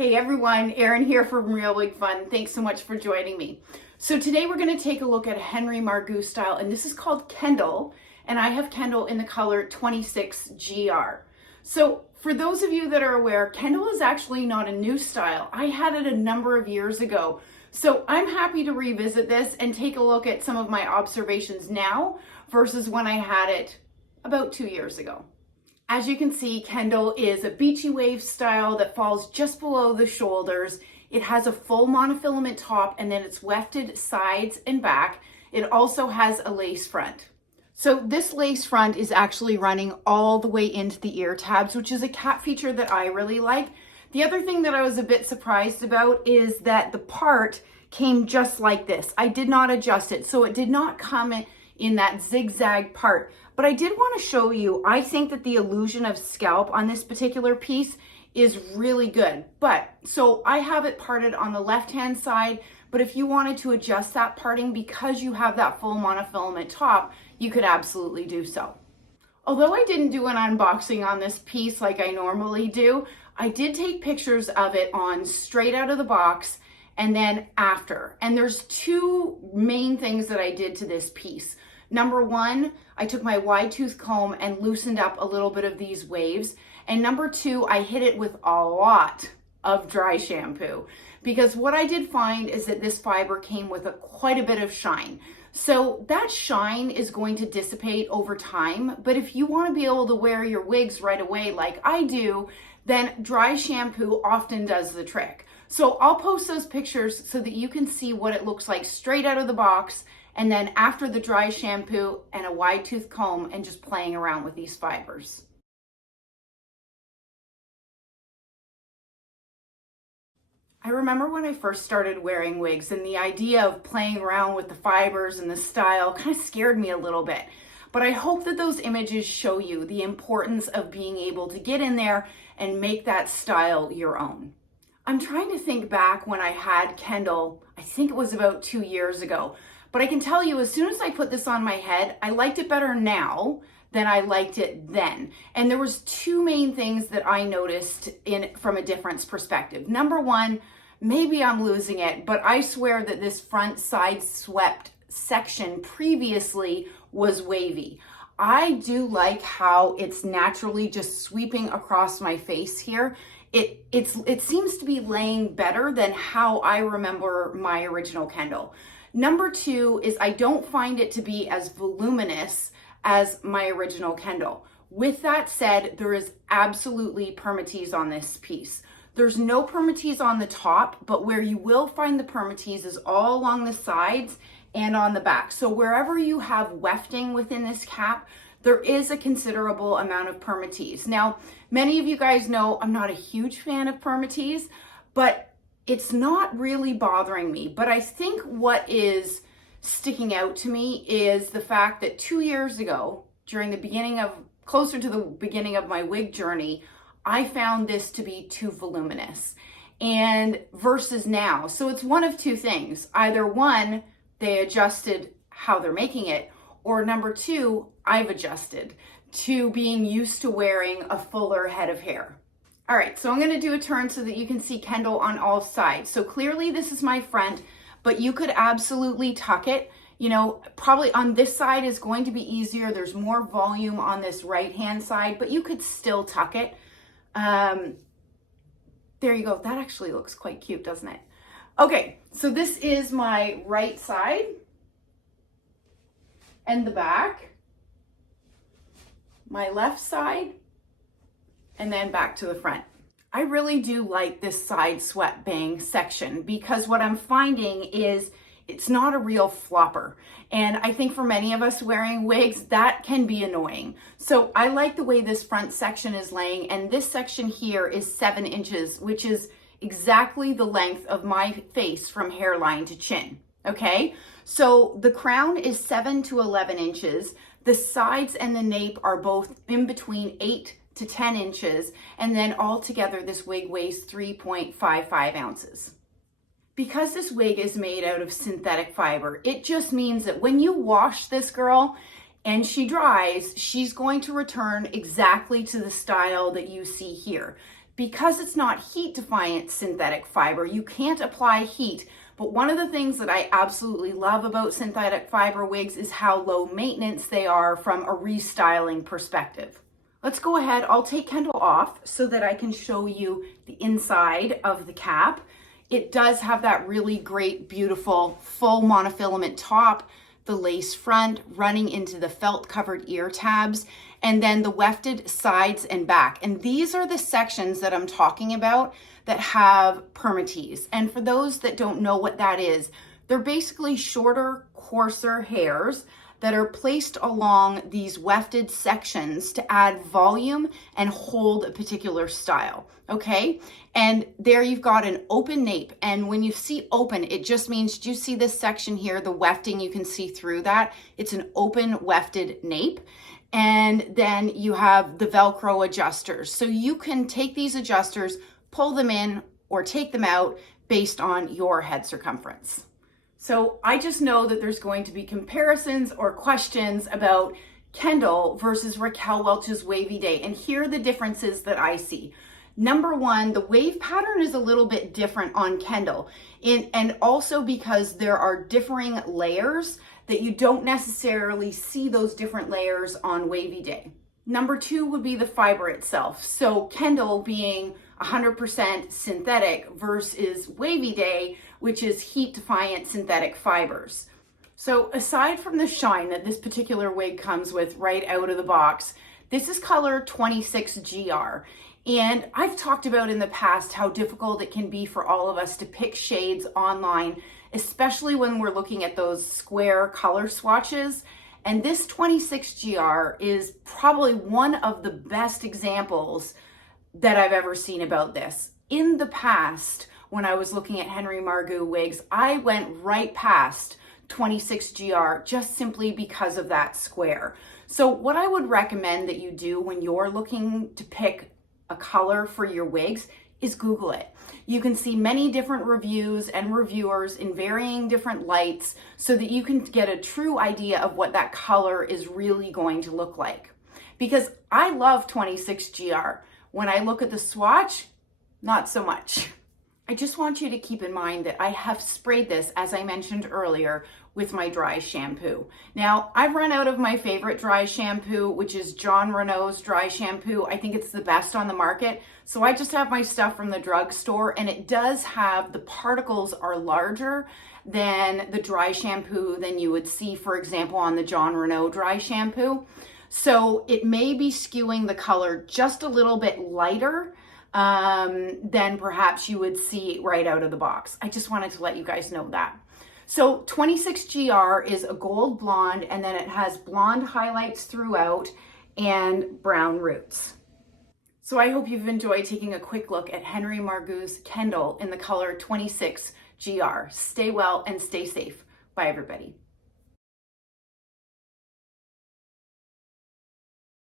Hey everyone, Erin here from Real Wig Fun. Thanks so much for joining me. So today we're going to take a look at a Henry Margu style, and this is called Kendall, and I have Kendall in the color 26GR. So for those of you that are aware, Kendall is actually not a new style. I had it a number of years ago. So I'm happy to revisit this and take a look at some of my observations now versus when I had it about 2 years ago. As you can see, Kendall is a beachy wave style that falls just below the shoulders. It has a full monofilament top and then it's wefted sides and back. It also has a lace front. So this lace front is actually running all the way into the ear tabs, which is a cap feature that I really like. The other thing that I was a bit surprised about is that the part came just like this. I did not adjust it, so it did not come in that zigzag part. But I did want to show you, I think that the illusion of scalp on this particular piece is really good. So I have it parted on the left-hand side, but if you wanted to adjust that parting because you have that full monofilament top, you could absolutely do so. Although I didn't do an unboxing on this piece like I normally do, I did take pictures of it on straight out of the box and then after. And there's two main things that I did to this piece. Number one, I took my wide tooth comb and loosened up a little bit of these waves. And number two, I hit it with a lot of dry shampoo, because what I did find is that this fiber came with quite a bit of shine. So that shine is going to dissipate over time. But if you want to be able to wear your wigs right away like I do, then dry shampoo often does the trick. So I'll post those pictures so that you can see what it looks like straight out of the box, and then after the dry shampoo and a wide tooth comb and just playing around with these fibers. I remember when I first started wearing wigs and the idea of playing around with the fibers and the style kind of scared me a little bit. But I hope that those images show you the importance of being able to get in there and make that style your own. I'm trying to think back when I had Kendall, I think it was about 2 years ago. But I can tell you, as soon as I put this on my head, I liked it better now than I liked it then. And there was two main things that I noticed from a difference perspective. Number one, maybe I'm losing it, but I swear that this front side swept section previously was wavy. I do like how it's naturally just sweeping across my face here. It seems to be laying better than how I remember my original Kendall. Number two is I don't find it to be as voluminous as my original Kendall. With that said, there is absolutely permatease on this piece. There's no permatease on the top, but where you will find the permatease is all along the sides and on the back. So wherever you have wefting within this cap, there is a considerable amount of permatease. Now, many of you guys know I'm not a huge fan of permatease, but it's not really bothering me. But I think what is sticking out to me is the fact that 2 years ago, closer to the beginning of my wig journey, I found this to be too voluminous and versus now. So it's one of two things. Either one, they adjusted how they're making it, or number two, I've adjusted to being used to wearing a fuller head of hair. All right, so I'm gonna do a turn so that you can see Kendall on all sides. So clearly this is my front, but you could absolutely tuck it. You know, probably on this side is going to be easier. There's more volume on this right-hand side, but you could still tuck it. There you go. That actually looks quite cute, doesn't it? Okay, so this is my right side and the back, my left side, and then back to the front. I really do like this side swept bang section because what I'm finding is it's not a real flopper. And I think for many of us wearing wigs, that can be annoying. So I like the way this front section is laying, and this section here is 7 inches, which is exactly the length of my face from hairline to chin, okay? So the crown is 7 to 11 inches. The sides and the nape are both in between 8 to 10 inches, and then altogether this wig weighs 3.55 ounces. Because this wig is made out of synthetic fiber, it just means that when you wash this girl and she dries, she's going to return exactly to the style that you see here. because it's not heat defiant synthetic fiber, you can't apply heat. But one of the things that I absolutely love about synthetic fiber wigs is how low maintenance they are from a restyling perspective. Let's go ahead. I'll take Kendall off so that I can show you the inside of the cap. It does have that really great, beautiful, full monofilament top, the lace front running into the felt covered ear tabs, and then the wefted sides and back. And these are the sections that I'm talking about that have permatease. And for those that don't know what that is, they're basically shorter, coarser hairs that are placed along these wefted sections to add volume and hold a particular style, okay? And there you've got an open nape. And when you see open, it just means, do you see this section here, the wefting, you can see through that? It's an open wefted nape. And then you have the Velcro adjusters. So you can take these adjusters, pull them in or take them out based on your head circumference. So I just know that there's going to be comparisons or questions about Kendall versus Raquel Welch's Wavy Day. And here are the differences that I see. Number one, the wave pattern is a little bit different on Kendall. And also because there are differing layers that you don't necessarily see those different layers on Wavy Day. Number two would be the fiber itself. So Kendall being 100% synthetic versus Wavy Day, which is heat defiant synthetic fibers. So aside from the shine that this particular wig comes with right out of the box, this is color 26GR. And I've talked about in the past how difficult it can be for all of us to pick shades online, especially when we're looking at those square color swatches. And this 26GR is probably one of the best examples that I've ever seen about this. In the past, when I was looking at Henry Margu wigs, I went right past 26GR just simply because of that square. So what I would recommend that you do when you're looking to pick a color for your wigs is Google it. You can see many different reviews and reviewers in varying different lights so that you can get a true idea of what that color is really going to look like. Because I love 26GR. When I look at the swatch, not so much. I just want you to keep in mind that I have sprayed this, as I mentioned earlier, with my dry shampoo. Now, I've run out of my favorite dry shampoo, which is John Renault's dry shampoo. I think it's the best on the market. So I just have my stuff from the drugstore, and it does have, the particles are larger than the dry shampoo than you would see, for example, on the John Renault dry shampoo. So it may be skewing the color just a little bit lighter than perhaps you would see right out of the box. I just wanted to let you guys know that. So 26GR is a gold blonde, and then it has blonde highlights throughout and brown roots. So I hope you've enjoyed taking a quick look at Henry Margu's Kendall in the color 26GR. Stay well and stay safe. Bye, everybody.